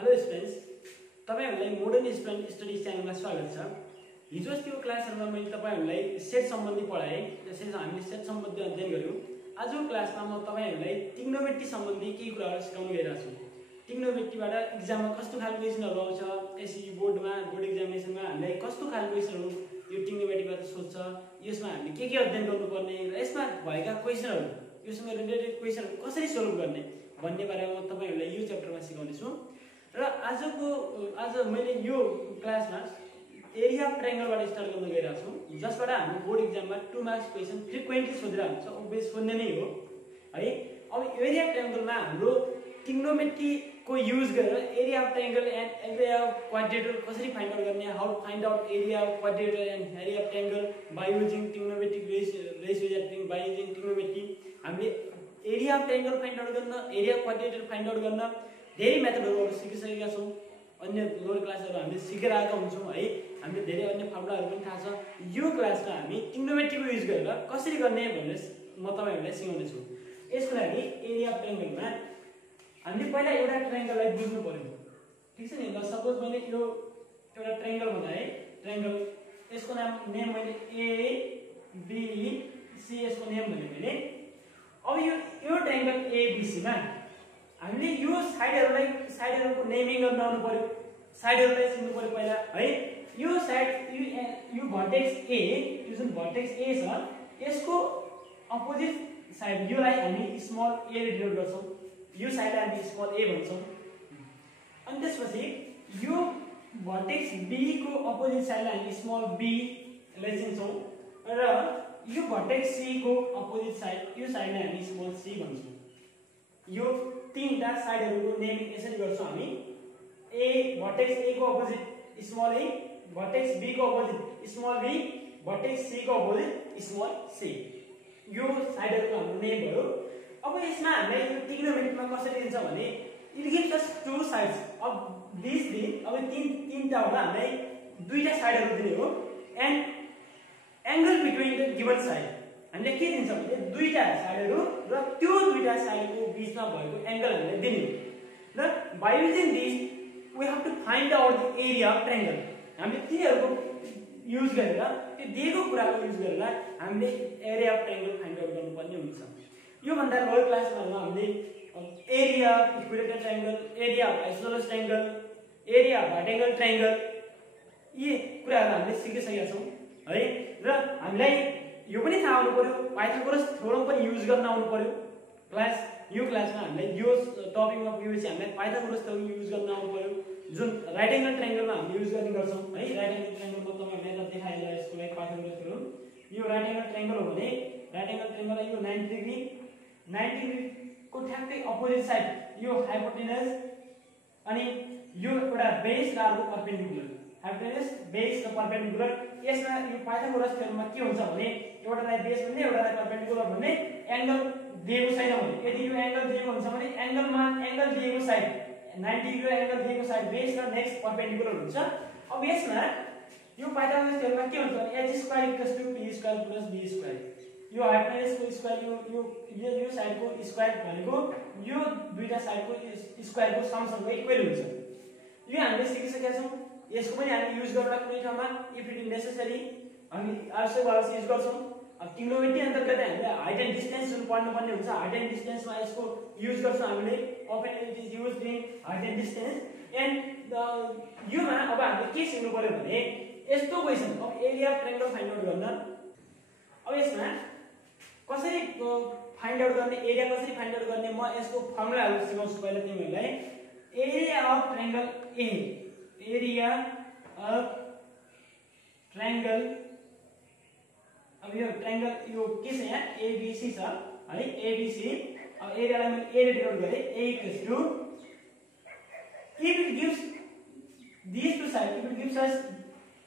Hello students, तपाईहरुलाई modern studies च्यानलमा स्वागत छ। हिजो अस्तिको क्लासहरुमा मैले तपाईहरुलाई सेट सम्बन्धी पढाए। त्यसैले हामीले सेट सम्बन्धी अध्ययन गर्यौं। आजको क्लासमा म तपाईहरुलाई ट्रिग्नोमेट्री सम्बन्धी केही कुराहरु सिकाउन गइरहेको छु। ट्रिग्नोमेट्रीबाट एक्जाममा कस्तो खालको क्वेशनहरु आउँछ, एसई बोर्डमा बोर्ड एक्जामिनेसनमा हामीलाई कस्तो खालको क्वेशनहरु यो ट्रिग्नोमेट्रीबाट सोध्छ, यसमा हामीले के अध्ययन गर्नुपर्ने र यसमा भएका क्वेशनहरु योसँग रिलेटेड क्वेशनहरु कसरी सोल्भ गर्ने भन्ने बारेमा म तपाईहरुलाई यो च्याप्टरमा सिकाउने छु। र आज मैले यो क्लासमा एरिया अफ ट्रायंगलबाट स्टार्ट गर्न गइरहेको छु, जसबाट हाम्रो बोर्ड एक्जाममा 2 मार्क्स क्वेशन फ्रिक्वेन्टली सोधिरहेको हुन्छ, ओभियस सोध्ने नै हो है। अब एरिया अफ ट्रायंगलमा हाम्रो ट्रिग्नोमेट्री को युज गरेर area of triangle and area of quadrilateral कसरी फाइन्ड आउट गर्ने, how to find out area of quadrilateral and area of triangle by using trigonometric ratio by using trigonometry. हामीले area of triangle find out गर्न, area of quadrilateral find out गर्न धेरै मेथडहरु सिकिसकेका छौं। अन्य lower क्लासहरु हामीले सिकेर आएका हुन्छौं है। हामीले धेरै अन्य फर्मुलाहरु पनि थाहा छ। यो क्लासमा हामी ट्रिग्नोमेट्रीको युज गरेर कसरी गर्ने भनेर म तपाईहरुलाई सिकाउने छु। यसको लागि एरिया अफ ट्रायंगलमा हामीले पहिला एउटा ट्रायंगललाई बुझ्नु पर्यो। ठीक छ नि? ल सपोज मैले यो एउटा ट्रायंगल बनाए, ट्रायंगल यसको नेम मैले ए बी सी यसको नेम भने मैले। अब यो ट्रायंगल ए बी सी मा हामीले यो साइडहरुको नेमिङ गर्न आउनु पर्यो। साइडहरुलाई चिन्नु पर्यो पहिला है। यो साइड यो भर्टेक्स ए, यो जुन भर्टेक्स ए छ यसको अपोजिट साइड योलाई हामी स्मल ए ले डिनोट गर्छौं। यो साइडलाई हामी स्मल ए भन्छौं। अनि त्यसपछि यो भर्टेक्स बी को अपोजिट साइडलाई हामी स्मल बी ले चिन्छौं र यो भर्टेक्स सी को अपोजिट साइड यो साइडलाई हामी स्मल सी भन्छौं। यो तीनटा साइडहरुको नेमिङ यसरी गर्छौं हामी। ए भर्टेक्स ए को opposite small A, vertex B को opposite small B, vertex C को अपोजिट स्मल सी। यो साइडहरुको हाम्रो नेम भयो। अब यसमा हामीले यो ट्रिग्नोमेट्रीमा कसरी दिन्छ भने it gives us to sides of this three. अब तीनटा होला हामीलाई दुईटा साइडहरु दिने हो and angle between the given side. हामीले के दिन्छ भने दुईटा साइडहरु र त्यो दुईटा साइडको बीचमा भएको एंगल हामीले दिने हो। र by using this we have to find out the area of triangle. हामीले तिनीहरुको युज गरेर त्यो दिएको कुराको युज गरेर हामीले area of triangle find out गर्नुपर्ने हुन्छ। यो भन्दा लोअर क्लासमा हामीले area of equilateral triangle, area of isosceles triangle, area of right angle triangle यी कुराहरु हामीले सिकिसकेका छौं है। र हामीलाई यो पनि थाहा हुनु पर्यो पाइथागोरस थ्योरम पनि युज गर्न आउनु पर्यो। यो क्लासमा हामीले यो टपिकमा पुगेपछि हामीलाई पाइथागोरस थ्योरम युज गर्न आउनु पर्यो, जुन राइट एंगल ट्रायंगलमा हामीले युज गर्ने गर्छौं है। राइट एंगल ट्रायंगलमा तपाईहरुले यहाँ देखाएला यसको लागि पाइथागोरस थ्योरम। यो राइट एंगल ट्रायंगल हो भने राइट एंगल ट्रायंगललाई यो 90 डिग्री को ठ्याक्कै अपोजिट साइड यो हाइपोटेनस अनि यो एउटा बेस र अर्को परपेन्डिकुलर, हाइपोटेनस बेस र परपेन्डिकुलर। यसमा यो पाइथागोरस थ्योरममा के हुन्छ भने एउटालाई बेस भन्ने एउटालाई परपेन्डिकुलर भन्ने एंगल दिएको छैन भने यदि यो एंगल दिएको हुन्छ भने एंगल दिएको साइड 90 डिग्री एंगल दिएको साइड बेस र नेक्स्ट परपेन्डिकुलर हुन्छ। अब यसमा यो पाइथागोरस थ्योरममा के हुन्छ भने h² = p² + b²। यो हाइपोटेनसको स्क्वायर यो साइडको स्क्वायर भनेको यो दुईटा साइडको स्क्वायरको समसँग इक्वल हुन्छ। यो हामीले सिकिसकेका छौं। यसको पनि हामी युज गर्दा कुनै ठाउँमा इफ इट इज नेसेसरी हामी आवश्यक भएपछि युज गर्छौं। अब ट्रिग्नोमेट्री अन्तर्गत हामीले हाइट एन्ड डिस्टेन्स जुन पढ्नु पर्ने हुन्छ, हाइट एन्ड डिस्टेन्समा यसको युज गर्छौं हामीले। Often it is used in height and distance and योमा अब हामीले के सिक्नु पर्यो भने यस्तो क्वेशन अब area of triangle find out गर्न। अब यसमा कसरी फाइन्ड आउट गर्ने, एरिया कसरी फाइन्ड आउट गर्ने, म यसको फर्मुलाहरु सिकाउँछु पहिला तिमीहरुलाई। Area of triangle A, area of triangle. अब यो ट्रायंगल यो के छ यहाँ एबीसी छ है, एबीसी। अब एरियालाई मैले ए ले डिनोट गरे, a = if it gives these two sides, if it gives us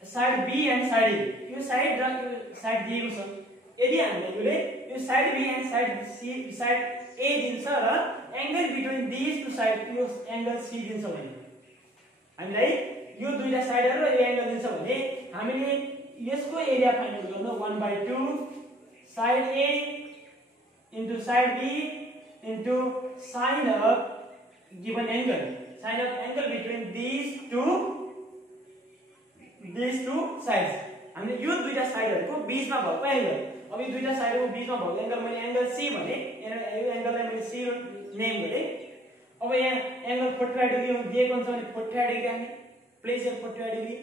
side b and side a, यो साइड र यो साइड दिएको छ। यदि हामीले यो side B and side A दिन्छ र angle between this two side यो एंगल सी दिन्छ भने हामीलाई यो दुईटा साइडहरु र यो एंगल दिन्छ भने हामीले यसको एरिया फाइन्ड आउट गर्न 1/2 side A into side B into sin of given angle. Sine of angle between these two sides हामीले यो दुईटा साइडहरुको बीचमा भएको एंगल अब यो दुईटा साइडको बीचमा भएको एंगल मैले एंगल सी भने यो एंगललाई मैले सी नेम गरे अब यहाँ एंगल 45 डिग्री दिएको हुन्छ भने 45 डिग्री हामी place here 45 degree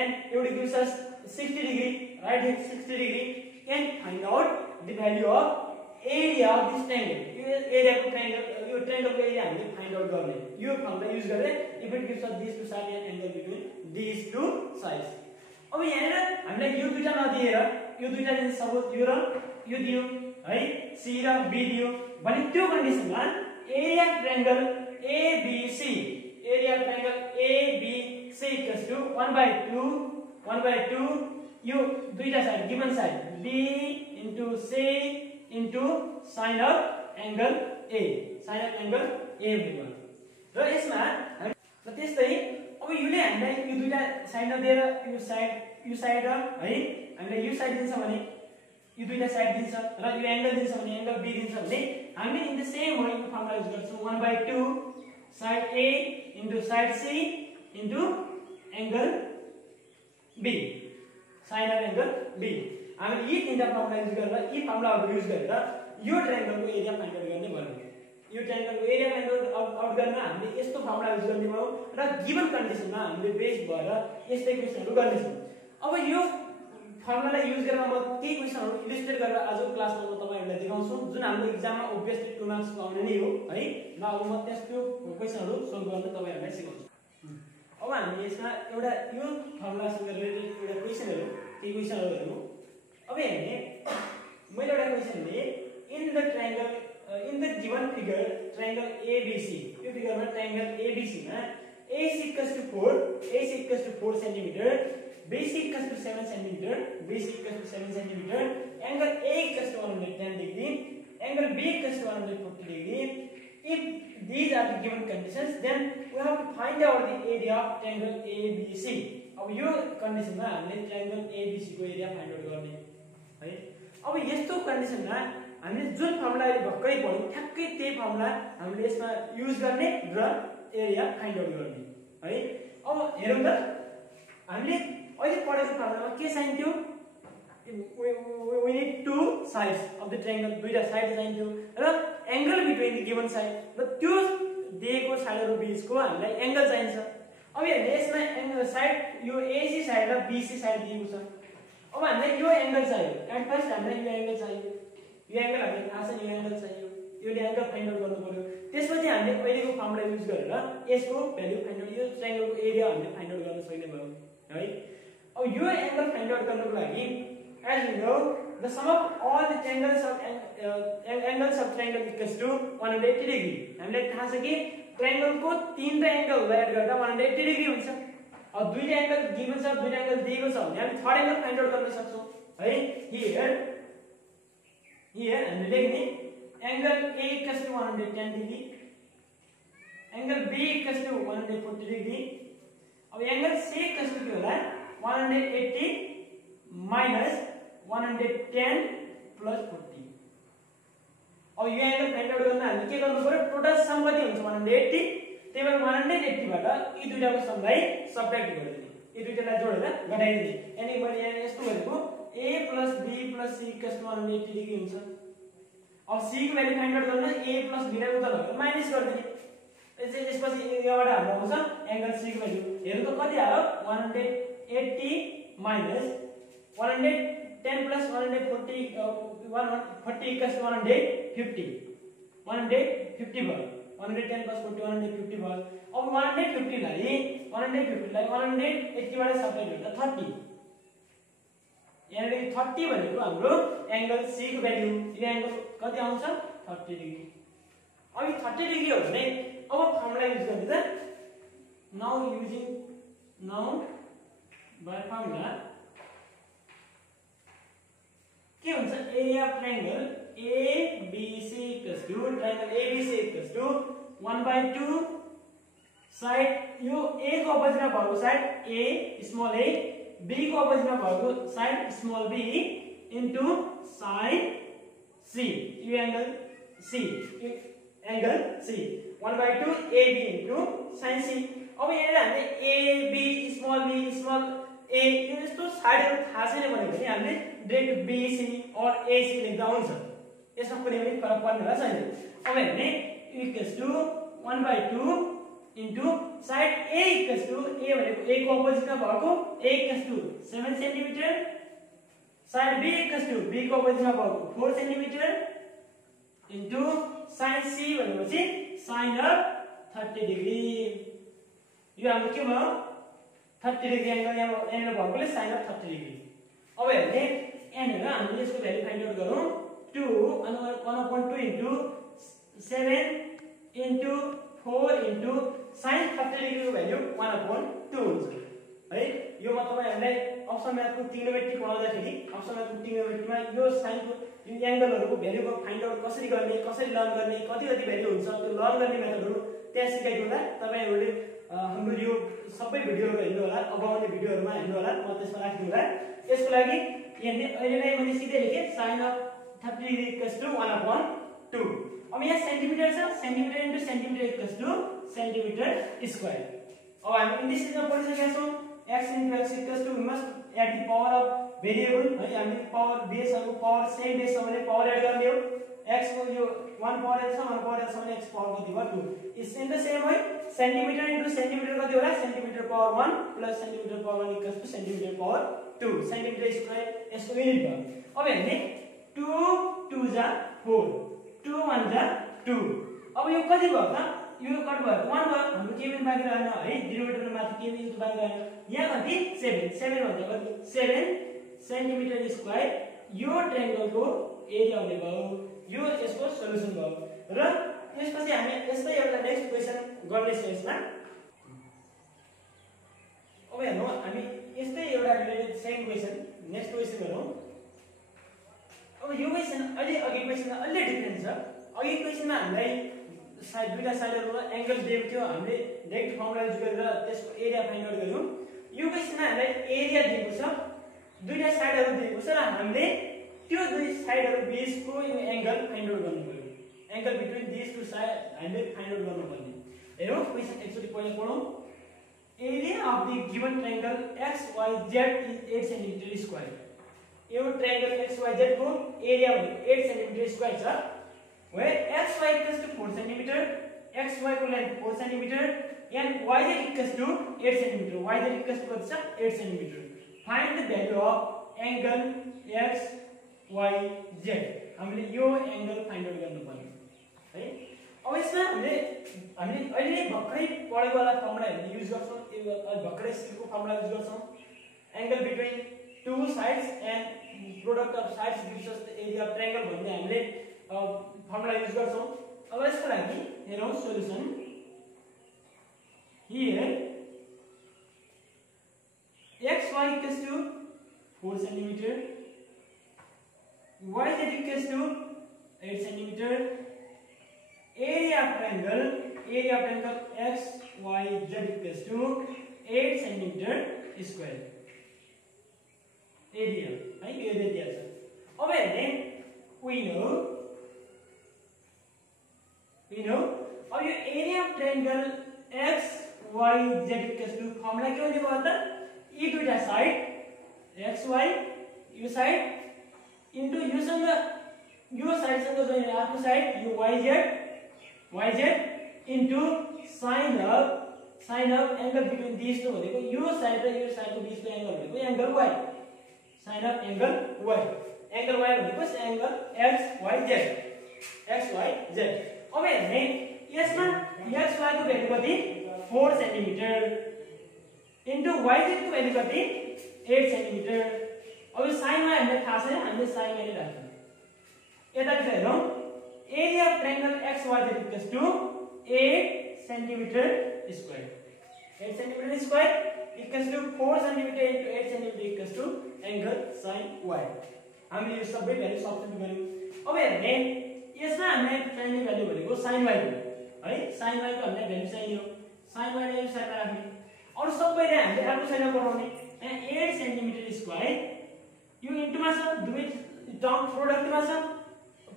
and it would give us 60 degree right here 60 degree and find out the value of area of this triangle area को triangle को area हामीले find out गर्ने यो फर्मुला युज गरेर if it gives us these two sides and angle between these two sides अब यहाँ हामीलाई यो दुईटा नदिएर यो दुईटा दिन सपोज यो र यो दियो है सी र बी दियो भने त्यो कन्डिसनमा area triangle ABC area triangle ABC equals to 1/2 यो दुईटा side given side B into C into sin of angle A भनेको र यसमा र त्यस्तै अब युले हामीलाई यो दुईटा साइड नदिएर यो साइड र है हामीलाई यो साइड दिन्छ भने यो दुईटा साइड दिन्छ र यो एंगल दिन्छ भने एंगल B दिन्छ भने हामीले इन द सेम वे यो फर्मुला युज गर्छौं 1/2 side A into side C into angle B sin of angle B हामीले यी तीनटा फर्मुला युज गरेर यी फर्मुलाहरु युज गरेर यो ट्रायंगलको एरिया फाइन्ड आउट गर्ने भयो यो ट्रायंगलको एरिया फाइन्ड आउट गर्न हामीले यस्तो फर्मुला युज गर्ने भयो र गिवन कन्डिसनमा हामीले बेस भएर यस्तै क्वेशनहरु गर्नेछौं अब यो फर्मुलालाई युज गरेर म ती क्वेशनहरु इलिस्ट्रेट गरेर आजको क्लासमा म तपाईहरुलाई देखाउँछु जुन हाम्रो एक्जाममा obviously 2 मार्क्स आउने नै हो है ल अब म त्यस्तो क्वेशनहरु सोल्भ गर्न तपाईहरुलाई सिकाउँछु अब हामी यसमा एउटा यो फर्मुलासँग रिलेटेड एउटा क्वेशनहरु ती क्वेशनहरु हेरौँ अब हेर्ने मैले एउटा क्वेशन लिए in the triangle in the given figure triangle ABC यो फिगरमा ट्रायंगल ABC मा AC equals to 4 cm BC equals to 7 cm angle A equals to 110 degree angle B equals to 140 degree if these are the given conditions then we have to find out the area of triangle ABC अब यो कन्डिसनमा हामीले triangle ABC को area find out गर्ने है अब यस्तो कन्डिसनमा हामीले जुन फर्मुला भक्कै पढ्यौं ठ्याक्कै त्यही फर्मुला हामीले यसमा युज गर्ने र एरिया फाइन्ड आउट गर्ने है अब हेरौँ त हामीले अहिले पढेको फर्मुलामा के चाहिन्थ्यो we need two sides of the triangle दुईटा साइड चाहिन्थ्यो र angle between the given side र त्यो दिएको साइडहरु बीचको हामीलाई एंगल चाहिन्छ अब हेर्नु यसमा एंगल साइड यो AC साइड र BC साइड दिएको छ अब हामीलाई यो एंगल चाहियो एट फर्स्ट हामीलाई यो एंगल चाहियो यो एंगल हामीले थाहा छ यो एंगल चाहियो यो एंगल फाइन्ड आउट गर्नु पर्यो त्यसपछि हामीले अहिलेको फर्मुला युज गरेर यसको भ्यालु फाइन्ड आउट यो ट्रायंगलको एरिया हामीले फाइन्ड आउट गर्न सक्ने भयो है अब यो एंगल फाइन्ड आउट गर्नको लागि as you know the sum of all the angles of triangle equals to 180 degree हामीलाई थाहा छ कि ट्रायंगल को तीनटा एंगल एड गर्दा 180 डिग्री हुन्छ अब दुईटा एंगल गिवन छ दुईटा एंगल दिएको छ भने हामी थर्ड एंगल फाइन्ड आउट गर्न सक्छौं है हियर हामीले लेख्ने angle A equals to 110 degree angle B equals to 140 degree अब एंगल C equals to के होला 180 minus 110 plus 40 अब यो एंगल फाइन्ड आउट गर्न हामी के गर्नु पर्यो टोटल सम कति हुन्छ 180 त्यही भएर 180 बाट यी दुईटाको समलाई सबट्र्याक्ट गरिदिने यी दुईटालाई जोडेर घटाइदिने यानी मैले यहाँ यस्तो गरेको A plus B plus C equals to 180 degree हुन्छ अब C को भ्यालु फाइन्ड आउट गर्न A plus B लाई उता लगेर माइनस गरिदिने त्यसपछि यहाँबाट हाम्रो आउँछ एंगल C को भ्यालु हेर्नु त कति आयो 180 minus 110 plus 140 140 equals to 150 भयो 110 plus 40 150 भयो अब 150 लाई 180 बाट सब्ट्र्याक्ट गर्दा 30 यहाँ 30 भनेको हाम्रो एंगल C को भ्यालु यो एंगल कति आउँछ 30 डिग्री अब 30 डिग्री हो भने अब फर्मुला युज गर्ने त नाउ by formula के हुन्छ area of triangle ABC equals to triangle ABC equals to 1/2 side यो A को अपोजिटमा भएको side A small a B को अपोजिटमा भएको side small b into sin C यो angle C 1/2 AB into sin c। अब यहाँ हामीले a b स्मल a यो यस्तो साइडहरु थाहा छैन भने पनि हामीले direct b c or a c लेख्दा हुन्छ, यसमा कुनै पनि फरक पर्नेवाला छैन। अब हेर्ने equals to 1/2 into side a equals to a भनेको a को अपोजिटमा भएको a equals to 7 centimetre, side b equals to b को अपोजिटमा भएको 4 सेन्टिमिटर इन्टु sin c भनेपछि sin अफ 30 डिग्री। यो हाम्रो के भयो 30 डिग्री एंगल यहाँ भएकोले sin अफ 30 डिग्री। अब हेर्ने यहाँनिर हामीले यसको भ्यालु फाइन्ड आउट गरौँ 2 अनि 1/2 into 7 into 4 into sin 30 degree को भ्यालु 1/2 हुन्छ है। यो म तपाईहरुलाई अप्सन म्याथको ट्रिग्नोमेट्री पढाउँदाखेरि अप्सन म्याथको ट्रिग्नोमेट्रीमा यो sin को यो एंगलहरुको भ्यालुको फाइन्ड आउट कसरी गर्ने, कसरी लर्न गर्ने, कति भ्यालु हुन्छ त्यो लर्न गर्ने मेथडहरु त्यहाँ सिकाइदिउँला। तपाईहरुले हाम्रो यो सबै भिडियोहरु हेर्नु होला, अगाउने भिडियोहरुमा हेर्नु होला, म त्यसमा राखिदिउँला। यसको लागि यहाँ अहिले नै मैले सिधै लेखे sin of 30 degree equals to 1/2। अब यहाँ सेन्टिमिटर छ, centimetre into centimetre equals to centimetre square. अब हामी इन्डिसेसमा पढिसकेका छौं x into x equals to we must add the power of variable है। हामी पावर बेसहरु पावर सेम बेस छ भने पावर एड गर्ने हो। x को यो 1 पावर छ 1 पावर छ भने x पावर कति भयो 2 is in the same way centimetre into centimetre कति होला centimetre power 1 plus centimetre power 1 equals to centimetre power 2 centimetre square यसको युनिट भयो। अब हेर्ने 2 2 जा 4 2 1 जा 2। अब यो कति भयो त यो कट भयो 1 भयो, हाम्रो के पनि बाँकी रहेन है, डिनोमिनेटर माथि के पनि बाँकी रहेन। यहाँ कति 7 भन्दा कति 7 सेन्टिमिटर स्क्वायर यो ट्रायंगलको एरिया हुने भयो। यो यसको सोलुसन भयो र त्यसपछि हामी यस्तै एउटा नेक्स्ट क्वेशन गर्ने छौं यसमा। अब हेर्नु हामी यस्तै एउटा related same question next question गरौँ। अब यो क्वेशन अलि अघि क्वेशनमा अलि डिफरेन्ट छ। अघि क्वेशनमा हामीलाई साइड दुईटा साइडहरुमा एंगल दिएको थियो, हामीले डाइरेक्ट फर्मुला युज गरेर त्यसको एरिया फाइन्ड आउट गर्यौं। यो क्वेशनमा हामीलाई एरिया दिएको छ, दुईटा साइडहरु दिएको छ र हामीले त्यो दुई साइडहरु बीचको यो एंगल फाइन्ड आउट गर्नु पर्यो। Angle between this two side हामीले फाइन्ड आउट गर्नु पर्ने। हेरौं क्वेशन एकचोटी पहिले पढौं। Area of the given triangle XYZ is 8 centimetre square. यो ट्रायंगल XYZ को एरिया भनेको 8 सेन्टिमिटर स्क्वायर छ। where xy equals to 4 cm, xy को length 4 cm and yz equals to 8 cm, yz equals to 8 cm. Find the value of angle XYZ। हामीले यो angle find out गर्नुपर्ने है। अब यसमा हामीले अहिले भर्खरै पढेको वाला फर्मुला युज गर्छौं, यो भर्खरै सिकेको फर्मुला युज गर्छौं। Angle between two sides and product of sides gives us the area of triangle भन्ने हामीले फर्मुला युज गर्छौं। अब यसको लागि हेरौं solution. Here xy equals to 4 cm, yz equals to 8 cm, area of triangle xyz equals to 8 cm square area है। यो area दिएको छ। अब हेर्ने we know अब यो area of triangle XYZ equals to formula के हुने भयो त यी दुईटा साइड XY यो साइड इन्टु यो सँग यो साइड सँग जोड्ने अर्को साइड यो YZ into sin of angle between this two भनेको यो साइड र यो साइडको बीचको एंगल भनेको angle Y, sin of angle Y भनेको एंगल XYZ। अब हेर्ने यसमा xy को भ्यालु कति 4 सेन्टिमिटर इन्टु yz को भ्यालु कति 8 सेन्टिमिटर। अब यो sin मा हामीले थाहा छैन, हामीले sin मा नै राख्छौं। यतातिर हेरौं area of triangle XYZ equals to 8 centimetre square. 8 centimetre square equals to 4 centimetre into 8 centimetre equals to angle sin Y। हामीले यो सबै भ्यालु सब्स्टिट्युट गर्यौं। अब हेर्ने यसमा हामीले चाहिने भ्यालु भनेको sin y हो है। sin y को हामीले भ्यालु चाहियो, sin y ले यो साइडमा राख्ने। अरु सबैले हामीले अर्को साइडमा बनाउने। यहाँ 8 सेन्टिमिटर स्क्वायर यो इन्टुमा छ, दुवै टर्म प्रोडक्टमा छ।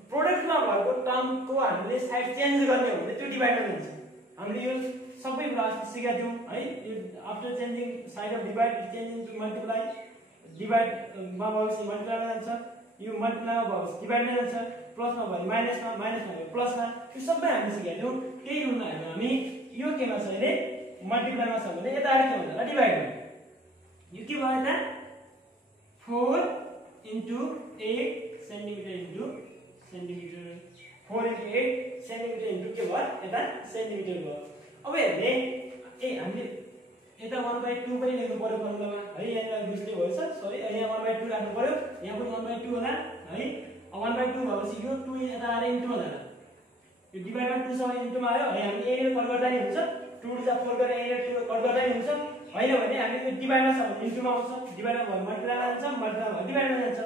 प्रोडक्टमा भएको टर्मको हामीले साइड चेन्ज गर्ने हो भने त्यो डिभाइडर हुन्छ। हामीले यो सबै कुरा अस्ति सिकेका थियौं है। After changing sign of divide changing to multiply, divide मा भएपछि मल्टिप्लाईमा जान्छ, यो मल्टिप्लाईमा भएपछि डिभाइडमा जान्छ, प्लसमा भयो माइनसमा, माइनसमा भयो प्लसमा, यो सबै हामी सिकेका थियौं। त्यही रुलमा हामी यो केमा छ अहिले मल्टिप्लाईमा छ भने यता के भन्छ होला डिभाइडमा। यो के भयो त 4 into 8 centimetre into centimetre, 4 into 8 centimetre into के भयो यता सेन्टिमिटर भयो। अब हेर्ने हामीले यता 1/2 पनि लेख्नु पर्यो फर्मुलामा है। यहाँ बुझ्दै भयो सर, सरी यहाँ 1/2 राख्नु पर्यो, यहाँ पनि 1/2 होला है। 1/2 भएपछि यो 2 यता आएर इन्टु होला, यो डिभाइडमा 2 सँग इन्टुमा आयो है। हामी एले कट गर्दा नि हुन्छ, 2 टु 4 गरेर एले 2 कट गर्दा नि हुन्छ हैन भने हामी यो डिभाइडमा छ भने इन्टुमा आउँछ, डिभाइडमा भयो मल्टिप्लाईमा जान्छ, मल्टिप्लाईमा भयो डिभाइडमा जान्छ,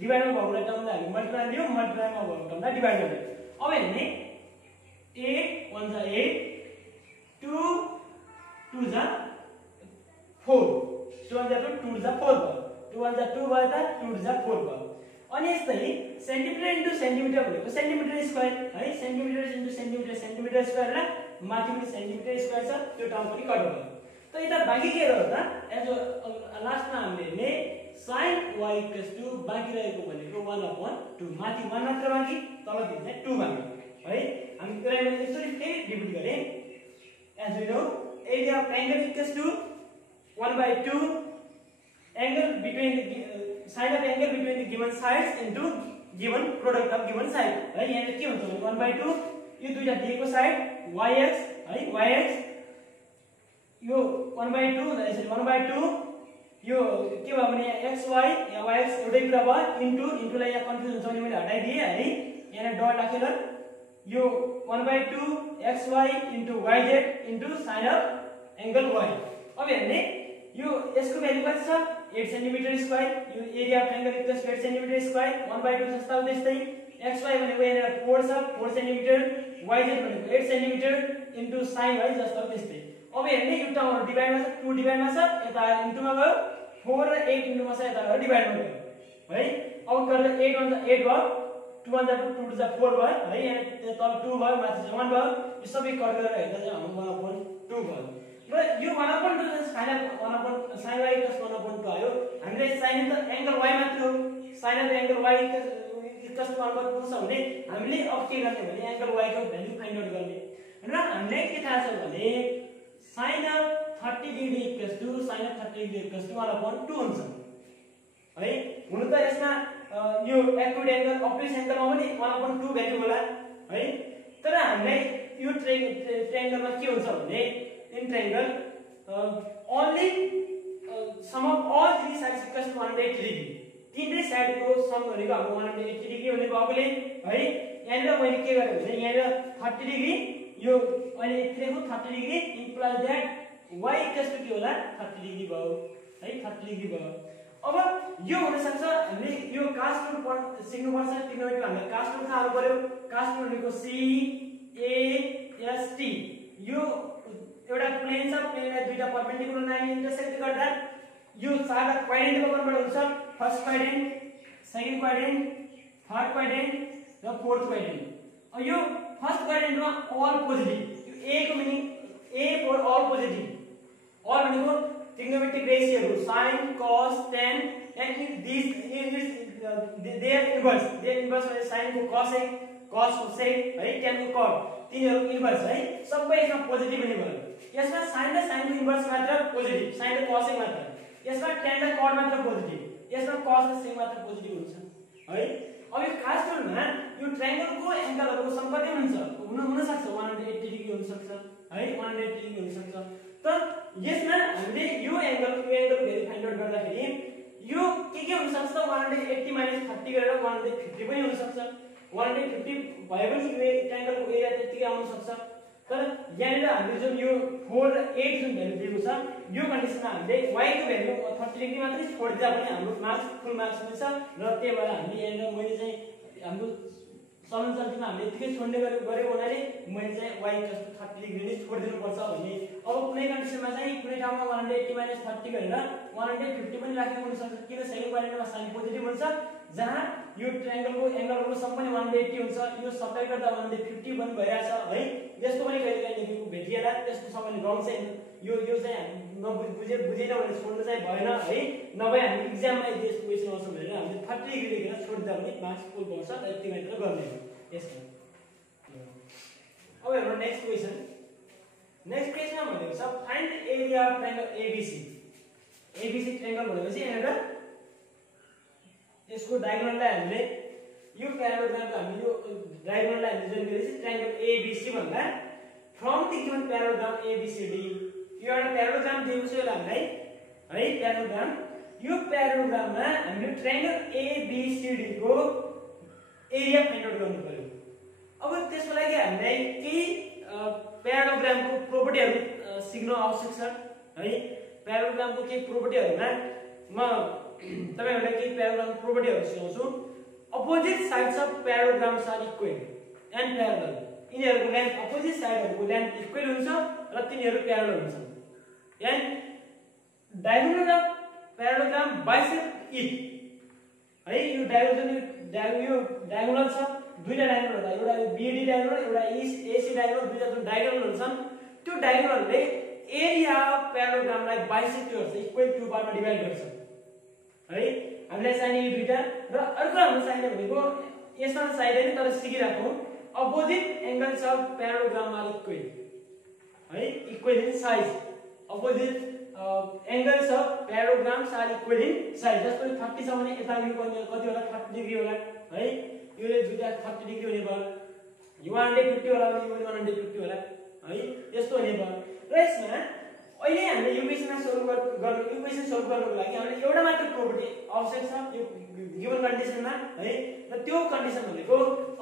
डिभाइडमा भएको टर्मलाई हामी मल्टिप्लाई लियौ, मल्टिप्लाईमा भएको टर्मलाई डिभाइड गर्यौ। अब हेर्ने 8 1 जा 8, 2 2 जा 4, 2 1 जा 2, 2 जा 4 भयो, 2 1 जा 2 भयो त 2 जा 4 भयो। अनि यस्तै सेन्टिमिटर इन्टु सेन्टिमिटर भनेको सेन्टिमिटर स्क्वायर है। Centimetre into centimetre, centimetre square र माथि पनि सेन्टिमिटर स्क्वायर छ, त्यो टर्म पनि कट भयो। त यता बाँकी के रह्यो त, एज लास्टमा हामीले हेर्ने sin y बाँकी रहेको भनेको 1/2, माथि 1 मात्र बाँकी, तलतिर चाहिँ 2 बाँकी है। हामी त्यसलाई मैले यसरी फेरि रिपिट गरे, as we know area of triangle equals to 1/2 angle between the side of angle between the given sides into given product of given side है। यहाँ चाहिँ के हुन्छ भने 1/2 यो दुईटा दिएको साइड yx है, yx यो 1/2 हुँदा यसरी 1/2 यो के भयो भने xy या yx एउटै कुरा भयो, इन्टुलाई यहाँ कन्फ्युज हुन्छ भने मैले हटाइदिए है। यहाँ डट राखेर यो 1/2 xy into yz into sin of angle y। अब हेर्ने यो यसको भ्यालु कति छ 8 सेन्टिमिटर स्क्वायर, यो area of triangle equals 8 centimetre square, 1/2 जस्ता त्यस्तै, xy भनेको यहाँ 4 छ 4 सेन्टिमिटर, yz भनेको 8 सेन्टिमिटर इन्टु sin y जस्ता त्यस्तै। अब हेर्ने यो टर्महरु डिभाइडमा छ, 2 डिभाइडमा छ, यता इन्टुमा गयो, 4 र 8 इन्टुमा छ, यता डिभाइडमा गयो है। अब गर्दा 8 1 जा 8 भयो, 2 1 जा 2, 2 2 जा 4 भयो है। यहाँ तल 2 भयो, माथि 1 भयो, यो सबै कट गरेर हेर्दा चाहिँ हाम्रो 1/2 भयो। र यो 1/2 sin 1/sin y = 1/2 आयो। हामीले sin त एंगल y मात्र हो, sin अफ एंगल y = 1/2 छ भने हामीले अब के गर्ने भने एंगल y को भ्यालु फाइन्ड आउट गर्ने। र हामीले के थाहा छ भने sin of 30 degree = sin of 30 degree = 1/2 हुन्छ है। हुन त यसमा यो एक्युट एंगल अप्टिस एंगलमा पनि 1/2 भ्यालु होला है। तर हामीलाई यो ट्रायंगलमा के हुन्छ भने in triangle only sum of all three sides equals to 180 degree। तीनटै साइडको सम भनेको हाम्रो 180 डिग्री हुने भएकोले है। यहाँ मैले के गरे भने यहाँ 30 डिग्री, यो अहिले यतिको 30 डिग्री इम्प्लाइज दैट y = के होला 30 डिग्री भयो है, 30 डिग्री भयो। अब यो हुन सक्छ हामीले यो cos रूल सिक्नु पर्छ, ट्रिग्नोमेट्री हामीले cos रूल थाहा पर्यो। cos रूल भनेको CAST, यो एउटा प्लेन छ, प्लेनलाई दुईटा परपेन्डिकुलर लाइन इन्टरसेक्ट गर्दा यो चारवटा क्वाड्रेन्टमा कन्भर्ट हुन्छ, first quadrant, second quadrant, third quadrant र फोर्थ क्वाड्रेन्ट। यो फर्स्ट क्वाड्रेन्टमा अल पोजिटिभ, यो ए को meaning A for all positive. All भनेको ट्रिग्नोमेट्रिक रेशियोहरु sin cos tan and these their inverse भने sin को cosec, cos को sec है, tan को cot, तिनीहरु इन्भर्स है, सबै यसमा पोजिटिभ हुने भयो। यसमा sin र sin को इन्भर्स मात्र पोजिटिभ, sin र cosec मात्र, यसमा tan र cot मात्र पोजिटिभ, यसमा cos र sec मात्र पोजिटिभ हुन्छ है। अब यो खास रूलमा यो ट्रायंगलको एंगलहरुको सम कति हुन्छ हुन सक्छ 180 डिग्री हुन सक्छ है, 180 डिग्री हुन सक्छ। त यसमा हामीले यो एंगल भेरी फाइन्ड आउट गर्दाखेरि यो के हुन सक्छ 180 - 30 गरेर 150 पनि हुन सक्छ। 150 भए पनि यो ट्रायंगलको एरिया त्यतिकै आउन सक्छ। तर यहाँनिर हामीले जुन यो 4 र 8 जुन भ्यालु दिएको छ, यो कन्डिसनमा हामीले y को भ्यालु 30 डिग्री मात्रै छोडिदिदा पनि हाम्रो मार्क्स फुल मार्क्स मिल्छ। र त्यही भएर हामीले यहाँनिर मैले चाहिँ हाम्रो सलनचल्तीमा हामीले यतिकै छोड्ने गरेको हुनाले मैले चाहिँ y = 30 डिग्री नै छोडिदिनु पर्छ भन्ने। अब कुनै कन्डिसनमा चाहिँ कुनै ठाउँमा 180 - 30 गरेर 150 पनि राखेको हुन सक्छ, किन सेकेन्ड क्वाड्रेन्टमा साइन पोजिटिभ हुन्छ, जहाँ यो ट्रायंगलको एंगलको सम पनि 180 हुन्छ यो सबै गर्दा 150 पनि भइराछ है यसको पनि कहिले कहिले लेखेको भेटिएला त्यसको सबैले रङ चाहिँ यो चाहिँ हामी बुझेन भने छोड्नु चाहिँ भएन है नभए हामी एक्जाममा यस्तो क्वेशन आउँछ भनेर हामीले 30 डिग्री लेखेर छोड्दा पनि मार्क्स फुल पाउँछ र यति मात्र गर्ने हो यसमा अब हेर्नु नेक्स्ट क्वेशन मा भनेको छ find area of triangle ABC triangle भनेपछि यहाँ यसको डायगोनललाई हामीले यो प्यारालोग्रामको हामी यो डायगोनललाई हामीले जोइन गरेपछि ट्रायंगल एबीसी भन्दा फ्रम द गिवन प्यारालोग्राम एबीसीडी यो एउटा प्यारालोग्राम दिएको छ हामीलाई है प्यारालोग्राम यो प्यारालोग्राममा हामीले ट्रायंगल एबीसीडी को एरिया फाइन्ड आउट गर्नु पर्यो अब त्यसको लागि हामीलाई केही प्यारालोग्रामको प्रोपर्टीहरु सिक्न आवश्यक छ है प्यारालोग्रामको केही प्रोपर्टीहरुमा म तपाईहरुलाई केही प्यारालोग्राम प्रोपर्टीहरु सिकाउँछु opposite sides of parallelograms are equal and parallel यिनीहरुको लेन्थ अपोजिट साइडहरुको लेन्थ इक्वल हुन्छ र तिनीहरु प्यारलल हुन्छन् and diagonal of parallelogram bisect it है यो डायगोनल छ दुईटा डायगोनल होला एउटा बीडी डायगोनल एउटा एसी डायगोनल दुईटा जुन डायगोनल हुन्छन् त्यो डायगोनलले एरिया अफ प्यारालोग्रामलाई बाइसेक्ट गर्छ इक्वल टु बारमा डिभाइड गर्छ है हामीलाई चाहिने यो दुईटा र अर्को हाम्रो चाहिने भनेको यसमा चाहिदैन तर सिकिराखौं opposite angles of parallelogram are equal है equal in size opposite angles of parallelograms are equal in size जस्तो 30 छ भने यता यो कति होला 30 डिग्री होला है योले दुईटा 30 डिग्री हुने भयो यो 150 होला भने यो 150 होला है यस्तो हुने भयो र यसमा अहिले हामीले यो क्वेशनमा सोल्भ गर्नको लागि हामीले एउटा मात्र प्रोपर्टी आवश्यक छ यो गिवन कन्डिसनमा है र त्यो कन्डिसन भनेको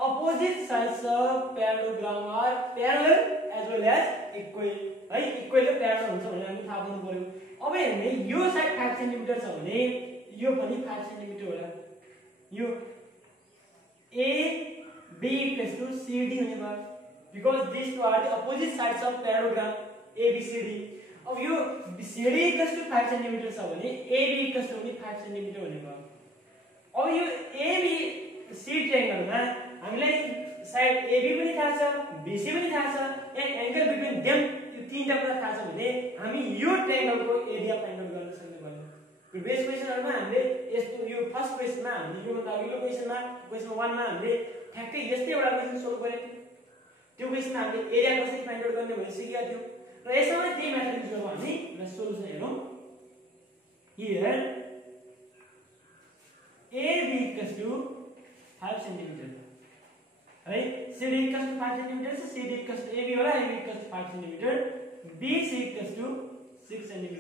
opposite sides of parallelogram are parallel as well as equal है इक्वल र प्यारलल हुन्छ भनेर हामी थाहा पाउनु पर्यो अब हेर्ने यो साइड 5 सेन्टिमिटर छ भने यो पनि 5 सेन्टिमिटर होला यो A B equals to CD हुने भयो because these two are the opposite sides of parallelogram ABCD अब यो CD equals to 5 cm छ भने AB equals to 5 cm हुने भयो अब यो ABC ट्रायंगलमा हामीलाई साइड AB पनि थाहा छ BC पनि थाहा छ एन्ड एंगल बिट्विन देम यो तीनटा कुरा थाहा छ भने हामी यो ट्रायंगलको एरिया फाइन्ड आउट गर्न सक्ने भयो प्रिभियस क्वेशनहरुमा हामीले यस्तो यो फर्स्ट क्वेशनमा हामीले यो भन्दा अघिल्लो क्वेशन 1 मा हामीले ठ्याक्कै यस्तै एउटा क्वेशन सोल्भ गर्यौं त्यो क्वेशनमा हामीले एरिया कसरी फाइन्ड आउट गर्ने भनेर सिकेका थियौं र यसमा त्यही मेथड युज गर्छौं हामी र सोलुसन हेरौं here AB equals to 5 cm है CD equals to 5 cm so CD equals to AB होला AB equals to 5 cm BC equals to 6 cm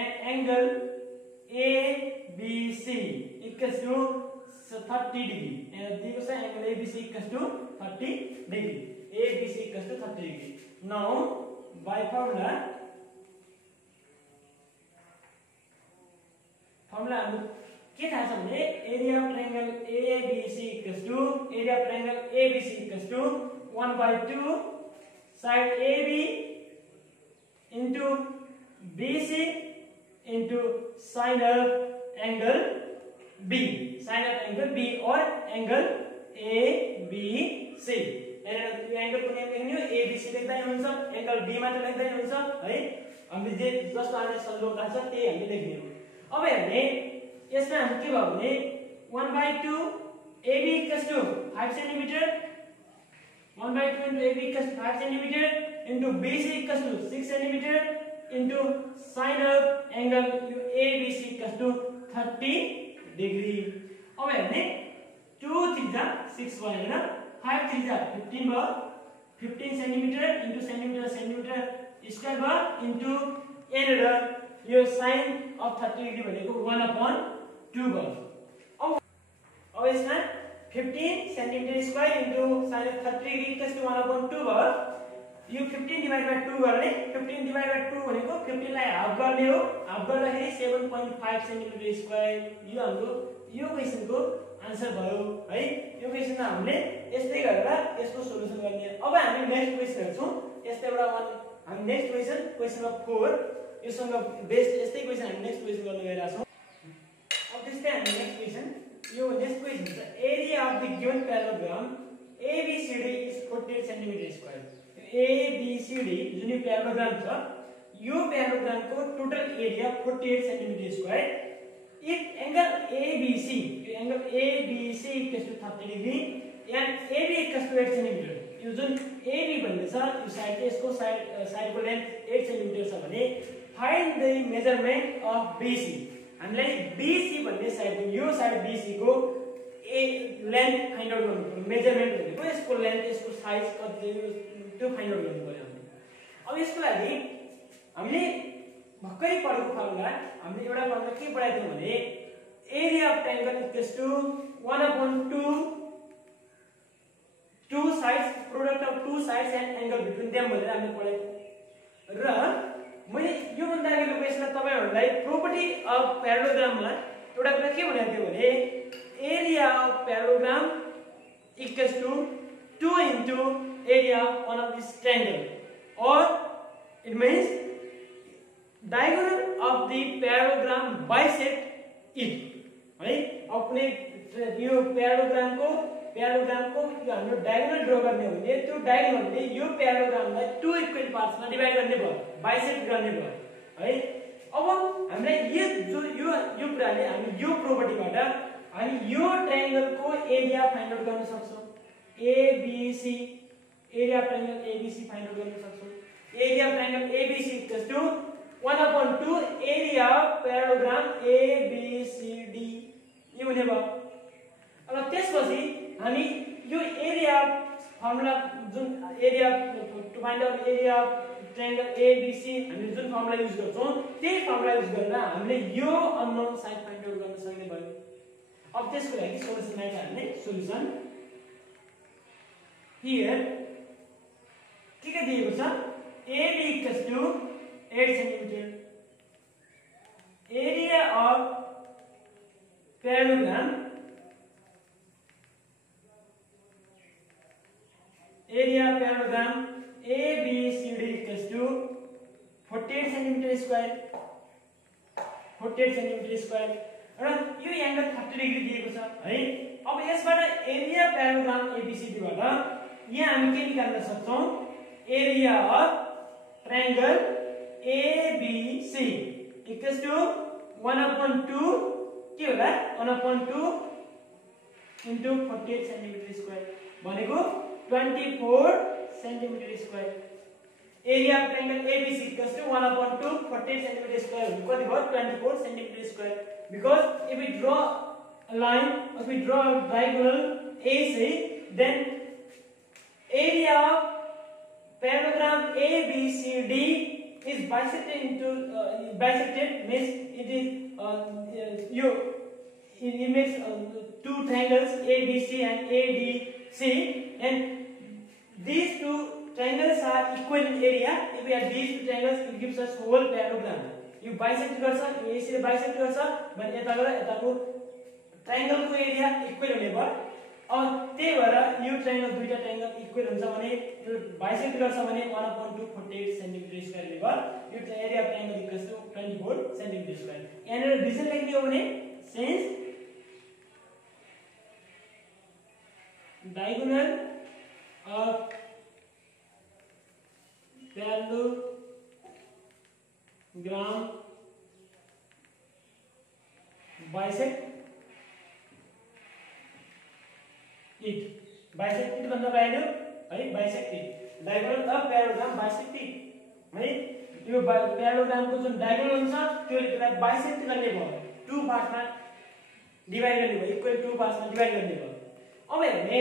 and angle ABC equals to 30 degree and दिएको छ angle ABC equals to 30 degree ABC equals to 30 degree now by formula हाम्रो के थाहा छ भने area of triangle ABC equals to 1/2 side AB into BC into sin of angle B or angle ABC angle को name लेख्नु ABC लेख्दा नि हुन्छ एंगल B मात्र लेख्दा नि हुन्छ है हामीले जे जस्तो आले सजिलो थाहा छ त्यही हामीले लेख्ने हो अब हेर्ने यसमा हामी के भयो भने 1/2 AB equals to 5 cm 1/2 into AB equals to 5 cm into BC equals to 6 cm into sin of angle ABC equals to 30 degree अब हेर्ने 2 3 6 भयो हैन 5 3 15 भयो 15 cm into centimeter square भयो into यहाँनिर यो sin of 30 degree भनेको 1/2 भयो अब यसमा 15 cm square into sin of 30 degree equals to 1/2 भयो यो 15 divided by 2 गर्ने 15 divided by 2 भनेको 15 लाई हाफ गर्ने हो हाफ गर्दाखेरि 7.5 cm square यो हाम्रो यो क्वेशनको आन्सर भयो है यो क्वेशनमा हामीले यस्तै गरेर यसको सोलुसन गर्ने अब हामी नेक्स्ट क्वेशन हेर्छौं यस्तै एउटा हामी नेक्स्ट क्वेशन नम्बर 4 योसँग बेस्ड यस्तै क्वेशन हामी नेक्स्ट क्वेशन गर्न गइरा छौं अब त्यस्तै हामी नेक्स्ट क्वेशन यो नेक्स्ट क्वेशन छ area of the given parallelogram ABCD is 48 centimetre square. ABCD जुन प्याराग्राम छ यो प्याराग्रामको total area 48 centimetre square. If angle ABC यो angle ABC equals to 30 degree and AB equals to 8 centimetre यो जुन AB भन्ने छ यो साइड यसको साइडको लेन्थ 8 सेन्टिमिटर छ भने find the measurement of BC। हामीलाई BC भन्ने साइडको यो साइड BC को लेन्थ फाइन्ड आउट गर्नु पर्यो। मेजरमेन्ट भनेको यसको लेन्थ यसको साइज कति त्यो फाइन्ड आउट गर्नु पर्यो हामीले। अब यसको लागि हामीले भर्खरै पढेको फर्मुला हामीले एउटा फर्मुला के पढाएको थियौं भने area of triangle equals to 1/2 two sides product of two sides and angle between them भनेर हामीले पढाएको। र मैले यो भन्दा अगाडिको क्वेशनमा तपाईहरुलाई प्रोपर्टी अफ प्याराग्राममा एउटा कुरा के भनेको थियो भने area of parallelogram equals to 2 into area of one of this triangle, or it means diagonal of the parallelogram bisect it, right? अपने यो प्याराग्राम को यो हाम्रो डायगोनल ड्रा गर्ने हो भने त्यो डायगोनलले यो प्याराग्रामलाई 2 इक्वल पार्ट्समा डिवाइड गर्ने भयो, बाइसेक्ट गर्ने भयो है। अब हामीले यो कुराले हामी यो प्रोपर्टीबाट हामी यो ट्रायंगलको एरिया फाइन्ड आउट गर्न सक्छौं। ABC area of triangle ABC find out गर्न सक्छौं। Area of triangle ABC equals to 1/2 area of parallelogram ABCD यो हुने भयो। अब त्यसपछि हामी यो एरिया फर्मुला जुन area to find out area of triangle ABC हामीले जुन फर्मुला युज गर्छौं त्यही फर्मुला युज गरेर हामीले यो अननोन साइड फाइन्ड आउट गर्न सक्ने भयो। अब त्यसको लागि सोलुसनमा हामीले सोलुसन here के दिएको छ AB equals to 8 cm area of parallelogram ABCD equals to 48 cm square 48 cm square र यो एंगल 30 डिग्री दिएको छ है। अब यसबाट एरिया प्याराग्राम ABCD बाट यहाँ हामी के निकाल्न सक्छौं area of triangle ABC equals to 1/2 के होला 1/2 into 48 सेन्टिमिटर स्क्वायर भनेको 24 centimetre square. Area of triangle ABC equals to 1/2 48 centimetre square कति भयो 24 centimetre square. Because if we draw a line, if we draw a diagonal AC, then area of parallelogram ABCD is bisected into bisected means it is it makes two triangles ABC and ADC, and these two triangles are equal in area. If we have these two triangles, it gives us whole parallelogram. यो bisect गर्छ यो AC ले bisect गर्छ भने यताबाट यताको ट्रायंगलको area equal हुने भयो। अब त्यही भएर यो ट्रायंगल दुईटा ट्रायंगल इक्वल हुन्छ भने यो बाइसेक्ट गर्छ भने 1/2 48 सेन्टिमिटर स्क्वायर ले भयो। यो area of triangle equals to 24 centimetre square. यहाँनिर रिजन लेख्ने हो भने since diagonal of parallelogram bisect it भन्दा भएन है bisect it diagonal of parallelogram bisect it है। यो प्याराग्रामको जुन डायगोनल हुन्छ त्यसले त्यसलाई बाइसेक्ट गर्ने भयो, 2 पार्टमा डिवाइड गर्ने भयो, इक्वल 2 पार्टमा डिवाइड गर्ने भयो। अब हेर्ने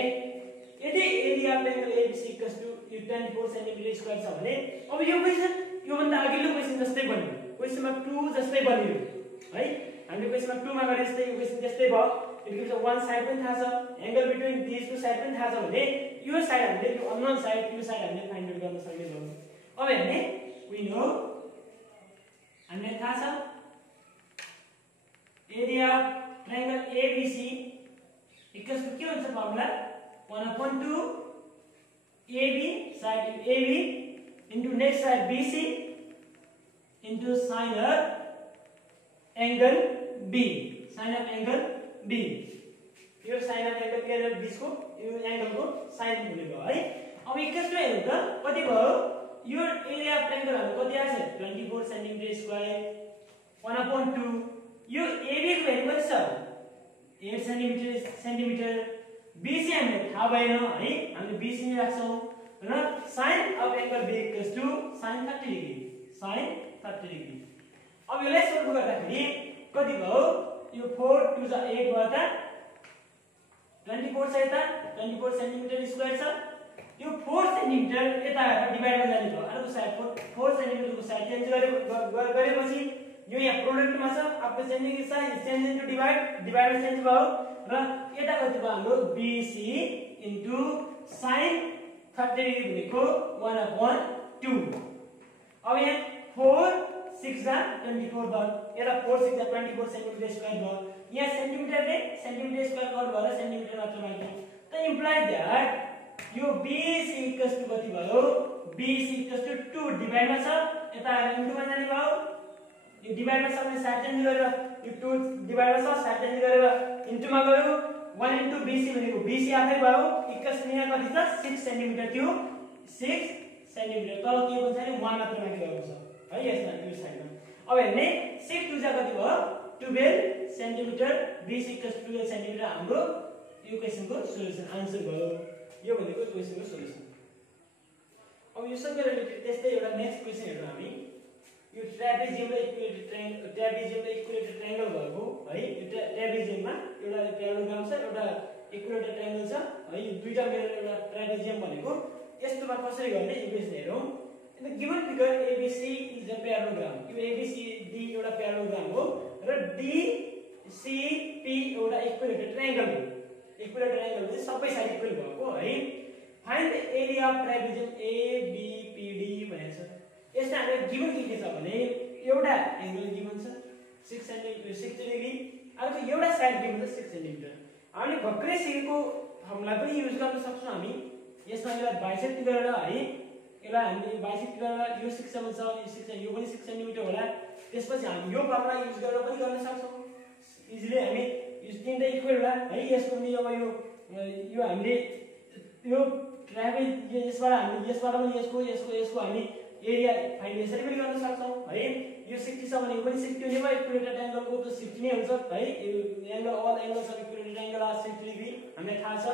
यदि area of triangle ABC equals to 24 centimetre square छ भने अब यो क्वेशन यो भन्दा अघिल्लो क्वेशन जस्तै बन्यो, क्वेशनमा 2 जस्तै बन्यो है। हामीले क्वेशनमा 2 मा गरे जस्तै यो क्वेशन त्यस्तै भयो। इट गिभ्स वन साइड पनि थाहा छ, angle between this two side पनि थाहा छ भने यो साइड हामीले यो अननोन साइड यो साइड हामीले फाइन्ड आउट गर्न सक्ने भयो। अब हेर्ने we know हामीले थाहा छ area of triangle ABC equals to के हुन्छ formula 1/2 AB side AB into next side BC into sine of angle B, sine of angle B yo sign of angle के र 20 को यो एंगल को साइन हुने भयो है। अब इक्वल्स टु हेर्नु त कति भयो यो एरिया अफ ट्रायंगल हाम्रो कति आछ 24 सेन्टिमिटर स्क्वायर 1/2 यो एबी को भ्यालु कति छ 8 सेन्टिमिटर बीसी हामीले थाहा भएन है हामीले बीसी नै राख्छौं र sin of angle b equals to sin 30 degree sin 30 degree. अब यसलाई सोल्भ गर्दाखेरि कति भयो यो 4 2 जा 8 भयो त 24 छ यता 24 सेन्टिमिटर स्क्वायर छ यो 4 सेन्टिमिटर यता डिभाइड मा जाने भयो अर्को साइड 4 सेन्टिमिटर को साइड चेन्ज गरेपछि यो यहाँ प्रोडक्ट मा छ आफ्नो changing is sine change into divide मा चेन्ज भयो र यता कति भयो हाम्रो BC इन्टु sin 30 डिग्री भनेको 1/2। अब यहाँ 4 6 जा 24 भयो यता 4 6 जा 24 सेन्टिमिटर स्क्वायर भयो यहाँ सेन्टिमिटरले सेन्टिमिटर स्क्वायर कट भएर सेन्टिमिटर मात्र बाँकी त इम्प्लाइ दैट यो BC इक्वल्स टु कति भयो BC इक्वल्स टु 2 डिभाइड मा छ यता आएर इन्टु मा जाने भयो यो डिभाइड मा सबले साइड चेन्ज गरेर यो 2 डिभाइड मा छ साइड चेन्ज गरेर इन्टु मा गयो 1 इन्टु BC भनेको BC आफै भयो इक्वल्स यहाँ कति छ 6 सेन्टिमिटर थियो 6 सेन्टिमिटर तल के भन्छ नि 1 मात्र माथि गएको छ है यसमा यो साइडमा। अब हेर्ने 6 2 जा कति भयो 12 सेन्टिमिटर BC इक्वल्स 12 सेन्टिमिटर हाम्रो यो क्वेशनको सोलुसन आन्सर भयो यो भनेको क्वेशनको सोलुसन। अब यो सँग रिलेटेड त्यस्तै एउटा नेक्स्ट क्वेशन हेरौँ हामी यो ट्रापेजियम र इक्विलेटरल ट्रायंगल भएको है यो ट्रापेजियममा एउटा प्यारालोग्राम छ एउटा इक्विलेटरल ट्रायंगल छ है यो दुईटा मिलेर एउटा ट्रापेजियम भनेको यस्तोमा कसरी गर्ने इक्वेसन हेरौँ। In the given figure ABC is a parallelogram यो ABCD एउटा प्यारालोग्राम हो र DCP एउटा इक्विलेटरल ट्रायंगल हो इक्विलेटरल ट्रायंगल चाहिँ सबै साइड इक्वल भएको है। Find the area of trapezium ABPD भनेको छ यसमा हामीले गिवन के छ भने एउटा एंगल गिवन छ 6 सेन्टिमिटर 60 डिग्री अर्को एउटा साइड गिवन छ 6 सेन्टिमिटर। हामीले भक्करै सिकेको फर्मुला पनि युज गर्न सक्छौं हामी यसमा यसलाई बाइसेक्ट गरेर है यसलाई हामीले बाइसेक्ट गरेर यो 6 7 छ यो 6 यो पनि 6 सेन्टिमिटर होला त्यसपछि हामी यो फर्मुला युज गरेर पनि गर्न सक्छौं इजिली हामी यो तीनटा इक्वल होला है यसको नि अब यो हामीले यो ट्रापेज यसबाट हामी यसबाट पनि यसको हामी एरिया फाइन्ड यसरी पनि गर्न सक्छौं है यो 60 छ भने यो पनि 60 हुने भयो इक्विलेटरल ट्रायंगलको त 60 नै हुन्छ है angle all angles of equilateral triangle are 60 degree हामीलाई थाहा छ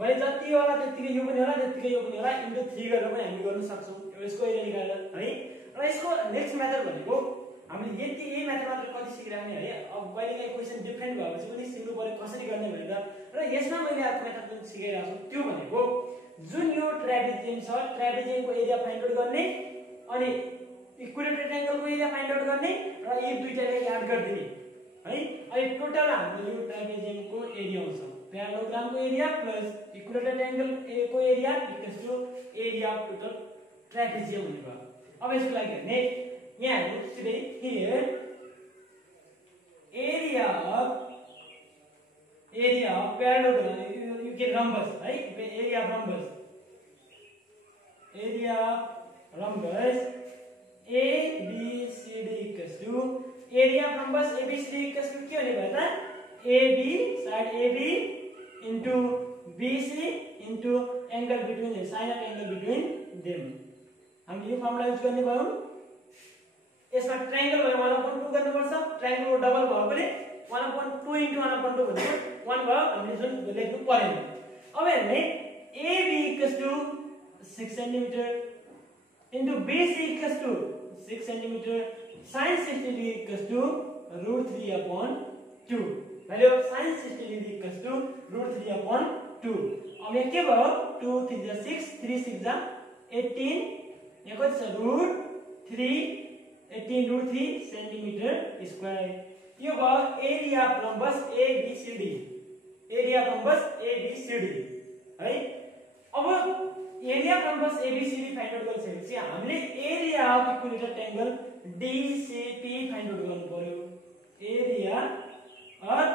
भने जति होला त्यतिकै यो पनि होला त्यतिकै यो पनि होला इन्टु 3 गरेर पनि हामी गर्न सक्छौं यसको एरिया निकालेर है। र यसको नेक्स्ट मेथड भनेको हामीले यही मेथड मात्र कति सिकिराख्ने है अब कहिलेकाहीँ क्वेशन डिफरेन्ट भएपछि पनि सिक्नु पर्यो कसरी गर्ने भनेर र यसमा मैले अर्को मेथड पनि सिकाइरहेको छु त्यो भनेको जुन यो ट्रापेजियम छ ट्रापेजियमको एरिया फाइन्ड आउट गर्ने अनि इक्विलेटरल ट्रायंगलको एरिया फाइन्ड आउट गर्ने र यी दुईटालाई याद गरिदिने है। अनि टोटल हाम्रो यो ट्रापेजियमको एरिया आउँछ प्यारालोग्रामको एरिया प्लस इक्विलेटरल ट्रायंगल को area equals to area of total trapezium हुने भयो। अब यसको लागि हेर्ने यहाँ हेर्नु सिधै here area of parallelogram you get rhombus है area of rhombus ABCD equals to area of rhombus ABCD equals to के होने वाला AB side AB into BC into angle between them sin of angle between them हम यो formula use गर्ने भयौं यसमा triangle भयो 1/2 गर्नुपर्छ ट्रायंगलको डबल भएकोले 1/2 into 1/2 भनेको 1 भयो हामीले जुन लेख्नु परेन। अब हेर्ने AB equals to 6 cm into BC equals to 6 cm sin 60 degree equals to √3/2 value of sin 60 degree equals to √3/2 अब यहाँ के भयो 2 3 जा 6 3 6 जा 18 यहाँ कति छ √3 18 √3 सेन्टिमिटर स्क्वायर यो भयो area of rhombus ABCD area of rhombus ABCD है। अब area of rhombus ABCD find out गरिसकेपछि हामीले area of equilateral triangle DCP find out गर्नु पर्यो area of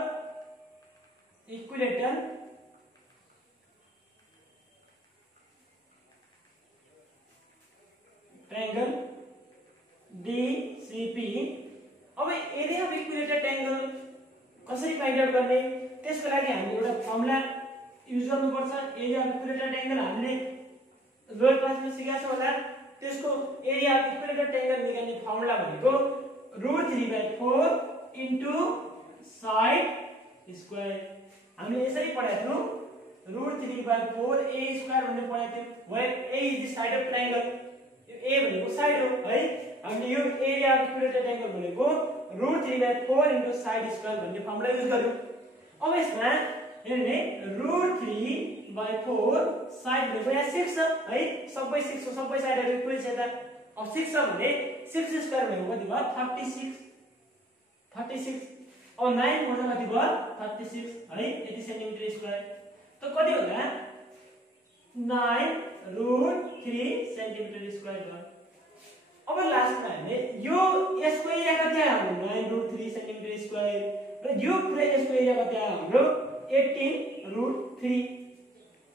equilateral triangle DCP। अब एरिया अफ इक्विलेटरल ट्रायंगल कसरी फाइन्ड आउट गर्ने त्यसको लागि हामीले एउटा फर्मुला युज गर्नुपर्छ। एरिया अफ इक्विलेटरल ट्रायंगल हामीले लोयर क्लासमा सिकाएको छ होला। त्यसको एरिया अफ इक्विलेटरल ट्रायंगल निकाल्ने फर्मुला भनेको √3/4 इन्टु साइड स्क्वायर। हामीले यसरी पढाएको थियौं, √3/4 a स्क्वायर भनेर पढाएको थियौं। Where a is the side of triangle, a भनेको साइड हो है। हामीले यो एरिया अफ इक्विलेटरल ट्रायंगल भनेको √3/4 इन्टु साइड स्क्वायर भन्ने फर्मुला युज गर्यौं। अब यसमा हेर्ने √3/4 साइड भनेको यहाँ 6 छ है, सबै 6 हो, सबै साइडहरु इक्वल छ त। अब 6 छ भने 6 स्क्वायर भनेको कति भयो? 36 अब 9 भनेको कति भयो? 36 है, यति सेन्टिमिटर स्क्वायर। त कति होला? 9√3 सेन्टिमिटर स्क्वायर भयो। अब लास्टमा हामीले यो यसको एरिया कति आयो हाम्रो? 9√3 सेन्टिमिटर स्क्वायर र यो पुरै यसको एरिया कति आयो हाम्रो? 18√3।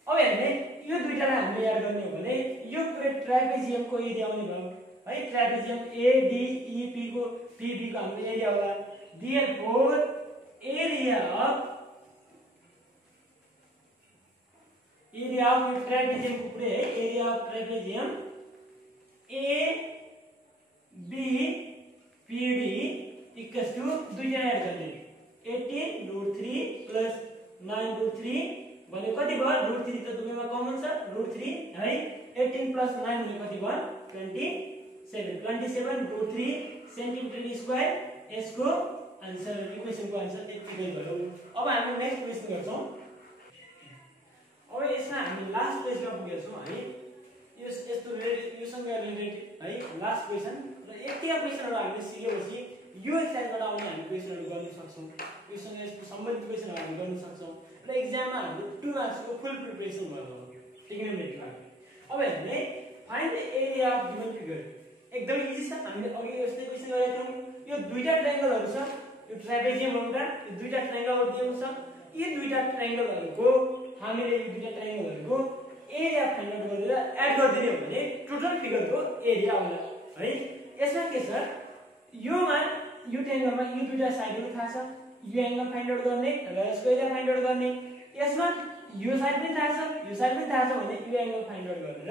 अब हेर्ने यो दुईटालाई हामीले याद गर्ने हो भने यो पुरै ट्रापेजियमको एरिया आउने भयो है। ट्रापेजियम ADEP को PB को हाम्रो एरिया होला। therefore एरिया अफ ट्रापेजियम को पुरै है, area of trapezium ABPD equals to दुईटा याद गर्ने 18√3 प्लस 9√3 भने कति भयो? √3 त दुवैमा कमन छ, √3 है। 18 प्लस 9 भने कति भयो? 27√3 सेन्टिमिटर स्क्वायर। यसको आन्सर, इक्वेसनको आन्सर यतिकै भयो। अब हामी नेक्स्ट क्वेशन गर्छौं। अब यसमा हामी लास्ट पेजमा पुगेका छौं है। यस्तो योसँग रिलेटेड है लास्ट क्वेशन र यतिका क्वेशनहरु हामीले सिकेपछि यो एक्सरसाइजबाट आउने हामी क्वेशनहरु गर्न सक्छौं। क्वेशन यसको सम्बन्धित क्वेशनहरु हामी गर्न सक्छौं र एक्जाममा हामीले 2 मार्क्स को फुल प्रिपरेसन गर्नु हो ट्रिग्नोमेट्री लागि। अब हेर्ने find the area of given figure. एकदम इजी छ। हामीले अघि यस्तै क्वेशन गरेका थियौं। यो दुईटा ट्रायंगलहरु छ, यो ट्रापेजियम एउटा, यो दुईटा ट्रायंगलहरु दिएको छ। यी दुईटा ट्रायंगलहरुको हामीले यो दुईटा ट्रायंगलहरुको एरिया फाइन्ड आउट गरेर एड गरिदिने हो भने टोटल फिगरको एरिया आउँला है। यसमा के छ? योमा यो ट्रायंगलमा यो दुईटा साइडहरु थाहा छ, यो एंगल फाइन्ड आउट गर्ने र यसको एरिया फाइन्ड आउट गर्ने। यसमा यो साइड पनि थाहा छ, यो साइड पनि थाहा छ भने यो एंगल फाइन्ड आउट गरेर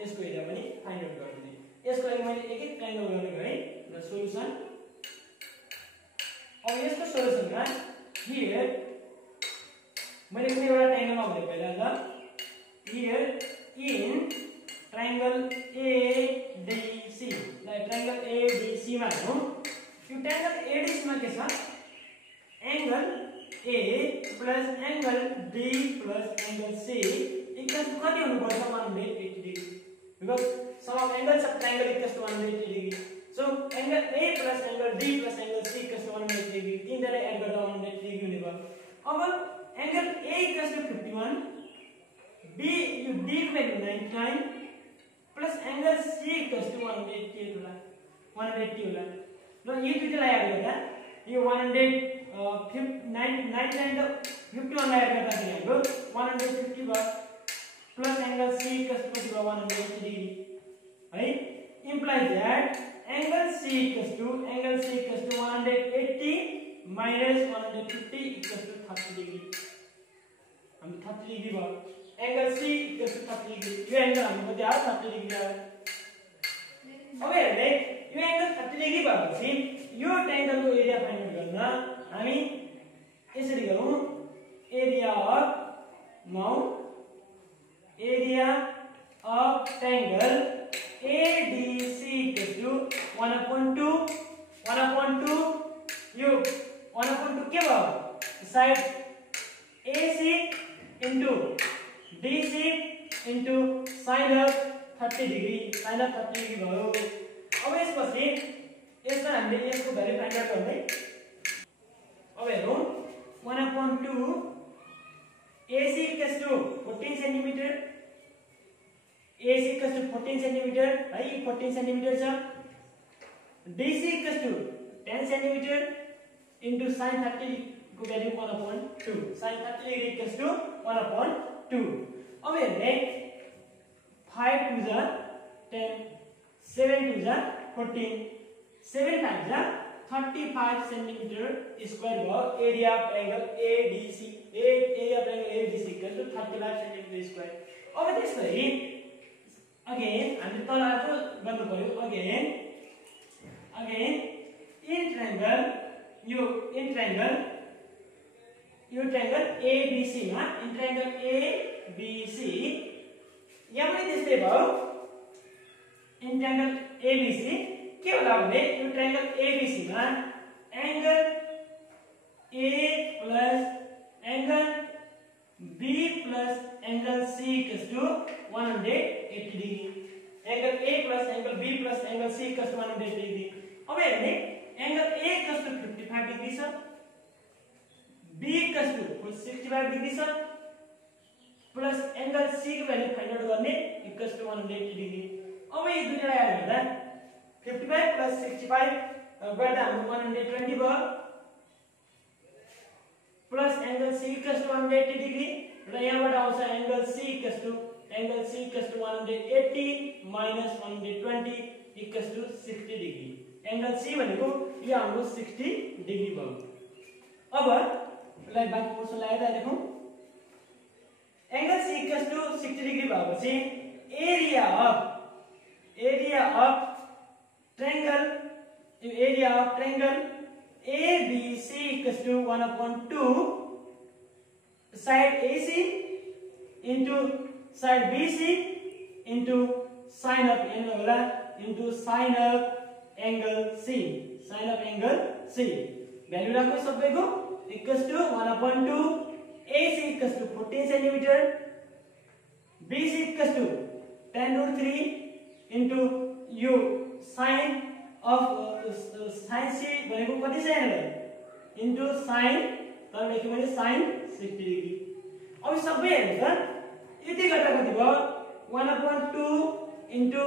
यसको एरिया पनि फाइन्ड आउट गरिदिने। यसको लागि मैले एक एक ट्रायंगल गरेको है र सोलुसन। अब यसको सोलुसनमा हियर मैले कुनै एउटा ट्रायंगलमा भने पहिला ल हियर इन ट्रायंगल ADC, ल ट्रायंगल ADC मा हो। यो ट्रायंगल ADC मा के छ? Angle A plus angle B plus angle C equal to कति हुनु पर्छ? 180 degree. Because sum of angles of triangle equals to 180 degree. So angle A plus angle D plus angle C equals to 180 degree. तीनटालाई add गर्दा 180 degree हुने भयो। अब angle A equals to 51, B यो D को value 99 plus angle C equals to 180 होला, 180 होला। ल यो दुईटालाई एड गर्दा यो 199 र 51 लाई एड गर्दाखेरि हाम्रो 150 भयो plus angle C equals to कति भयो? 180 डिग्री है। implies that angle C equals to 180 minus 150 equals to 30 degree. हम 30 डिग्री भयो। Angle C equals to 30 degree. यो एंगल हाम्रो कति आयो? 30 डिग्री आयो। अब हेर्ने यो एंगल 30 डिग्री भएपछि यो ट्रायंगलको एरिया फाइन्ड आउट गर्न हामी यसरी गरौँ। Area of triangle ADC equals to 1/2 यो 1/2 के भयो? Side AC into DC into sin of 30 degree, sin of 30 degree भयो। अब यसपछि यसमा हामीले यसको भ्यालु फाइन्ड आउट गर्ने। अब हेरौँ 1/2 AC equals to 14 centimetre, AC equals to 14 centimetre है, 14 सेन्टिमिटर छ। DC equals to 10 centimetre into sin 30 को value 1/2, sin 30 degree equals to 1/2। अब हेर्ने 5 2 जा 10, 7 2 जा 14, 7 5 जा 35 सेन्टिमिटर स्क्वायर भयो area of triangle ADC area of triangle ADC equal to 35 centimetre square. अब त्यसपछि अगेन हामी तलको गर्नु पर्यो अगेन इन ट्रायंगल यो ट्रायंगल एबीसी मा इन ट्रायंगल एबीसी यहाँ पनि त्यस्तै भयो इन ट्रायंगल एबीसी के होला भने यो ट्रायंगल एबीसी मा angle A plus angle B plus angle C equals to 180 degree. Angle A plus angle B plus angle C equals to 180 degree. अब हेर्ने angle A equals to 55 degree छ, B equals to 65 degree छ, plus angle C को value find out गर्ने equals to 180 degree. अब यी दुईटा add गर्दा 55 प्लस 65 गर्दा हाम्रो 120 भयो, plus angle C equals to 180 degree र यहाँबाट आउँछ angle C equals to 180 minus 120 equals to 60 degree. Angle C भनेको यो हाम्रो 60 डिग्री भयो। अब यसलाई बाकी पोर्सन लगाएर लेखौं। Angle C equals to 60 degree भएपछि area of triangle ABC equals to 1/2 side AC into side BC into sine of angle होला into sine of angle C value राख्नु सबैको equals to 1/2 AC equals to 14 centimetre BC equals to 10√3 into यो sin of sin C भनेको कति छ यहाँ into sin तर लेख्यो भने sin 60 डिग्री। अब सबै हेर्नु त यति गर्दा कति भयो 1/2 into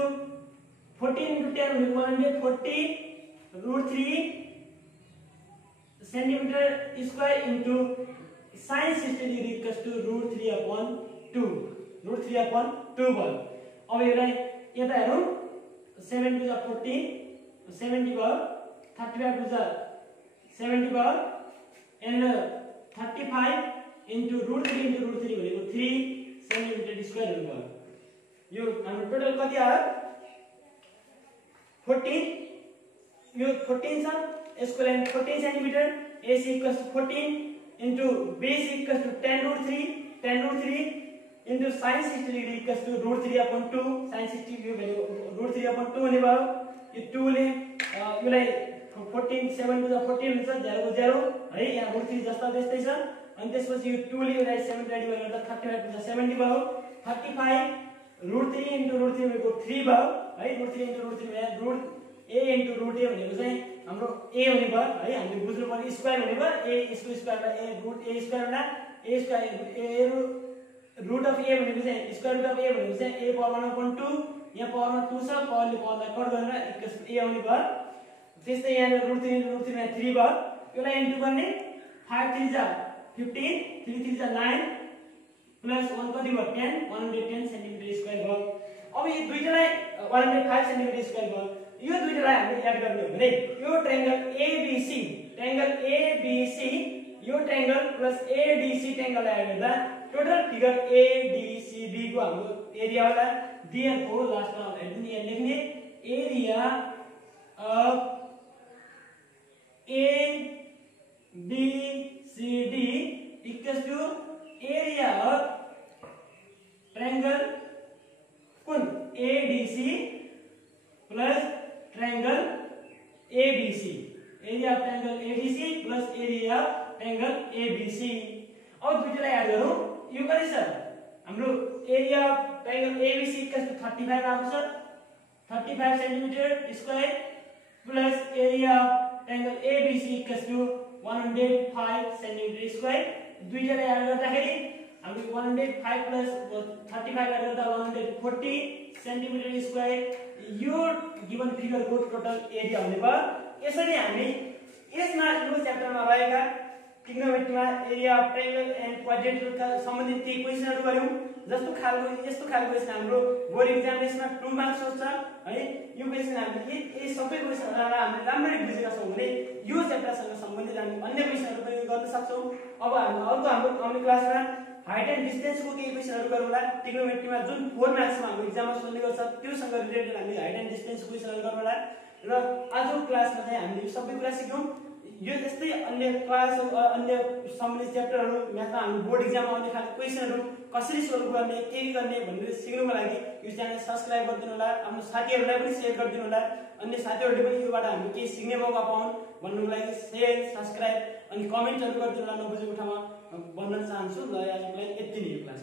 14 into 10 भनेको 140√3 centimetre square into sin 60 degree equals to √3/2 भयो। अब यसलाई यता हेरौं 7 to 14 70 भयो, 35 to 70 भयो and 35 into √3 भनेको 3 सेन्टिमिटर स्क्वायर हुनु भयो। यो हाम्रो टोटल कति आयो 14 यो 14 छ यसको length 14 centimetre AC equals to 14 into BC equals to 10√3 into sin 60 degree equals to √3/2 sin 60 यो भ्यालु √3/2 हुने भयो। यो 2 ले यसलाई 14 7 to 14 हुन्छ 0 को 0 है यहाँ √3 जस्ता त्यस्तै छ अनि त्यसपछि यो 2 ले यसलाई 7 रेडी गरेर 35 to 70 भयो। 35 √3 into √3 भनेको 3 भयो है √3 into √3 भने √a into √a भनेको चाहिँ हाम्रो a हुने भयो है हामीले बुझ्नु पर्यो स्क्वायर हुने भयो a यसको स्क्वायरलाई a स्क्वायर होला a square root of a भनेको चाहिँ स्क्वायर रुट अफ a भनेको चाहिँ a पावर 1/2 यहाँ पावरमा 2 छ पावरले पावरलाई कट गरेर इक्वल्स a आउने भयो। त्यस्तै यहाँ √3 into √3 मा 3 भयो यसलाई इन्टु गर्ने 5 3 जा 15 3 3 जा 9 प्लस 1 कति भयो 10 110 सेन्टिमिटर स्क्वायर भयो। अब यो दुईटालाई 105 सेन्टिमिटर स्क्वायर भयो। यो दुईटालाई हामीले याद गर्ने हो भने यो ट्रायंगल ABC यो ट्रायंगल प्लस ADC ट्रायंगल याद गर्दा टोटल फिगर ADCB को हाम्रो एरिया होला देयरफोर लास्टमा हेर्नु यहाँ लेख्ने area of ABCD equals to area of triangle कुन ADC plus triangle ABC area of triangle ADC plus area of triangle ABC। अब दुईटालाई याद गरौँ यो कति छ हाम्रो area of triangle ABC equals to 35 आएको छ 35 centimetre square plus area of triangle ABC equals to 105 centimetre square. दुईटालाई याद गर्दाखेरि हाम्रो 105 प्लस 35 याद गर्दा 140 सेन्टिमिटर स्क्वायर यो गिवन फिगरको टोटल एरिया हुने भयो। यसरी हामी यसमा यो च्याप्टरमा रहेका ट्रिग्नोमेट्रीमा एरिया अफ ट्रायंगल एन्ड क्वाड्रेंटरका सम्बन्धित केही क्वेशनहरु गर्यौं। यस्तो खालको क्वेशन हाम्रो बोर्ड एक्जामिनेसनमा 2 मार्क्स आउँछ है। यो क्वेशन हामीले यी सबै क्वेशनहरुलाई हामीले राम्ररी बुझेका छौं भने यो च्याप्टरसँग सम्बन्धित हामी अन्य क्वेशनहरु पनि गर्न सक्छौं। अब हाम्रो आउने क्लासमा हाइट एन्ड डिस्टेन्सको केही क्वेशनहरु गरौँला। ट्रिग्नोमेट्रीमा जुन 4 मार्क्समा हाम्रो एक्जाममा सोध्ने गर्छ त्योसँग रिलेटेड हामी हाइट एन्ड डिस्टेन्स क्वेशनहरु गरौँला। र आजको क्लासमा चाहिँ हामीले यो सबै कुरा सिक्यौं। यो जस्तै अन्य क्लास अन्य सम्बन्धित च्याप्टरहरु म्याथमा हाम्रो बोर्ड एक्जाममा आउने खालको क्वेशनहरु कसरी सोल्भ गर्ने के गर्ने भनेर सिक्नुको लागि यो च्यानल सब्स्क्राइब गरिदिनु होला। आफ्नो साथीहरुलाई पनि शेयर गरिदिनु होला। अन्य साथीहरुले पनि योबाट हामी केही सिक्ने मौका पाउन् भन्नुको लागि शेयर सब्स्क्राइब अनि कमेन्टहरु गरिदिनु होला। नबुझेको ठाउँमा भन्न चाहन्छु। ल आजको लागि यति नै हो क्लास।